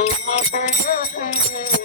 Oh, my God.